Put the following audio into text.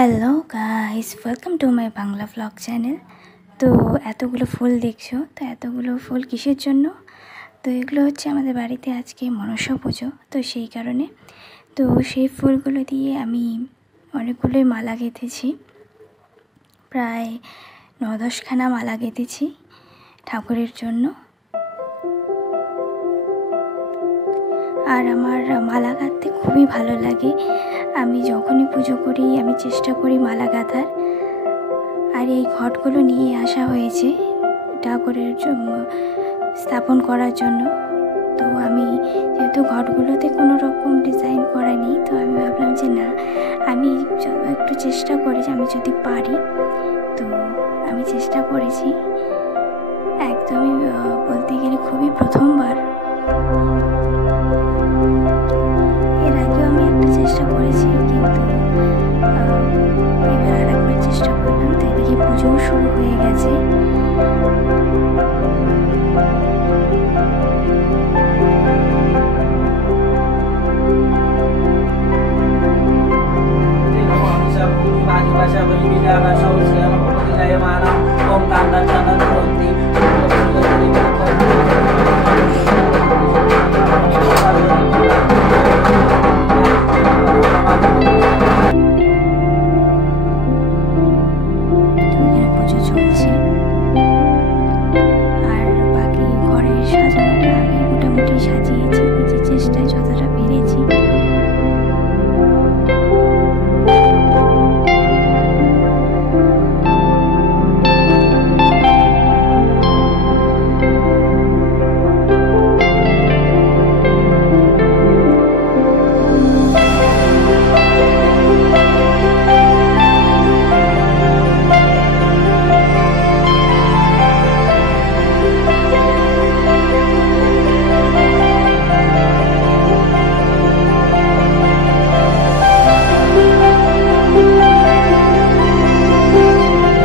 Hello guys, welcome to my Bangla vlog channel. তো এতগুলো ফুল দেখছো, তো এতগুলো ফুল কিসের জন্য? তো এগুলো হচ্ছে আমাদের বাড়িতে আজকে মনসা পুজো, তো সেই কারণে তো সেই ফুলগুলো দিয়ে আমি অনেকগুলোই মালা গেঁথেছি। প্রায় 9-10খানা মালা গেঁথেছি ঠাকুরের জন্য। আর আমার মালা গাঁথতে খুবই ভালো লাগে। আমি যখনই পুজো করি আমি চেষ্টা করি মালা গাঁথার। আর এই ঘটগুলো নিয়ে আসা হয়েছে ঠাকুরের স্থাপন করার জন্য। তো আমি যেহেতু ঘটগুলোতে কোনো রকম ডিজাইন করা নেই, তো আমি ভাবলাম যে না, আমি একটু চেষ্টা করি যে আমি যদি পারি। তো আমি চেষ্টা করেছি, একদমই বলতে গেলে খুবই প্রথমবার।